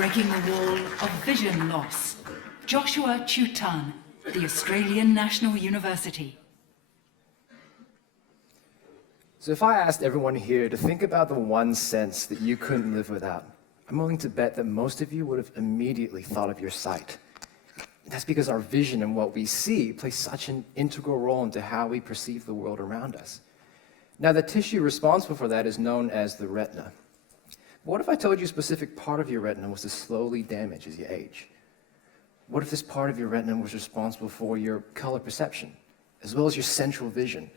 breaking the wall of vision loss. Joshua Chu-Tan, the Australian National University. So if I asked everyone here to think about the one sense that you couldn't live without, I'm willing to bet that most of you would have immediately thought of your sight. That's because our vision and what we see plays such an integral role into how we perceive the world around us. Now, the tissue responsible for that is known as the retina. What if I told you a specific part of your retina was to slowly damage as you age? What if this part of your retina was responsible for your color perception, as well as your central vision,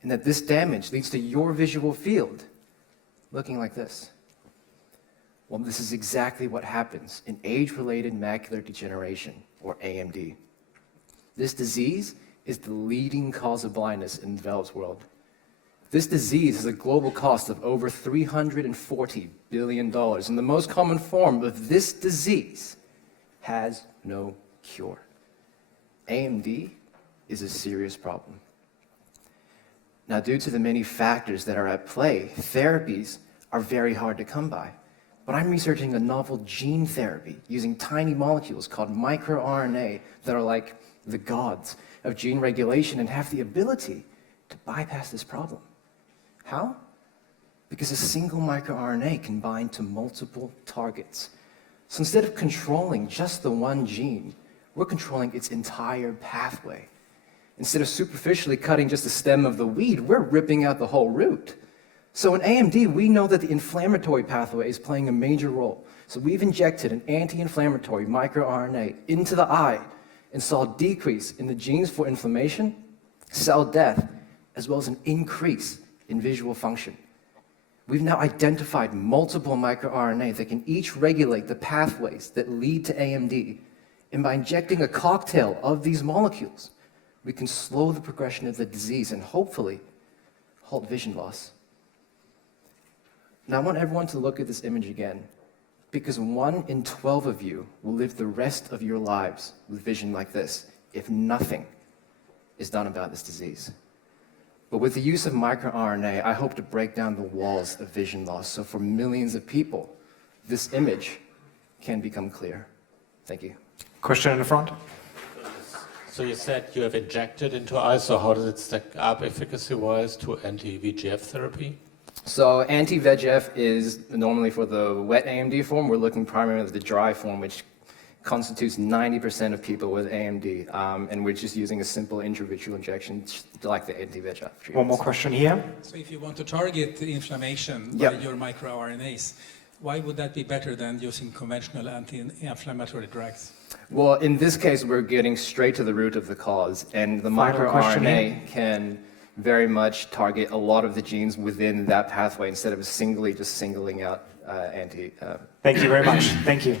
and that this damage leads to your visual field looking like this? Well, this is exactly what happens in age-related macular degeneration, or AMD. This disease is the leading cause of blindness in the developed world. This disease has a global cost of over $340 billion, and the most common form of this disease has no cure. AMD is a serious problem. Now, due to the many factors that are at play, therapies are very hard to come by. But I'm researching a novel gene therapy using tiny molecules called microRNA that are like the gods of gene regulation and have the ability to bypass this problem. How? Because a single microRNA can bind to multiple targets. So instead of controlling just the one gene, we're controlling its entire pathway. Instead of superficially cutting just the stem of the weed, we're ripping out the whole root. So in AMD, we know that the inflammatory pathway is playing a major role. So we've injected an anti-inflammatory microRNA into the eye and saw a decrease in the genes for inflammation, cell death, as well as an increase in visual function. We've now identified multiple microRNA that can each regulate the pathways that lead to AMD. And by injecting a cocktail of these molecules, we can slow the progression of the disease and hopefully halt vision loss. Now, I want everyone to look at this image again, because 1 in 12 of you will live the rest of your lives with vision like this if nothing is done about this disease. But with the use of microRNA, I hope to break down the walls of vision loss, so for millions of people, this image can become clear. Thank you. Question in the front. So you said you have injected into eyes, so how does it stack up efficacy-wise to anti-VEGF therapy? So anti-VEGF is normally for the wet AMD form. We're looking primarily at the dry form, which constitutes 90% of people with AMD, and we're just using a simple intravitreal injection, like the anti-VEGF treatments. One more question here. So if you want to target the inflammation Yep. by your microRNAs, why would that be better than using conventional anti-inflammatory drugs? Well, in this case, we're getting straight to the root of the cause, and the Final question here. microRNA can very much target a lot of the genes within that pathway instead of singling out Thank you very much. Thank you.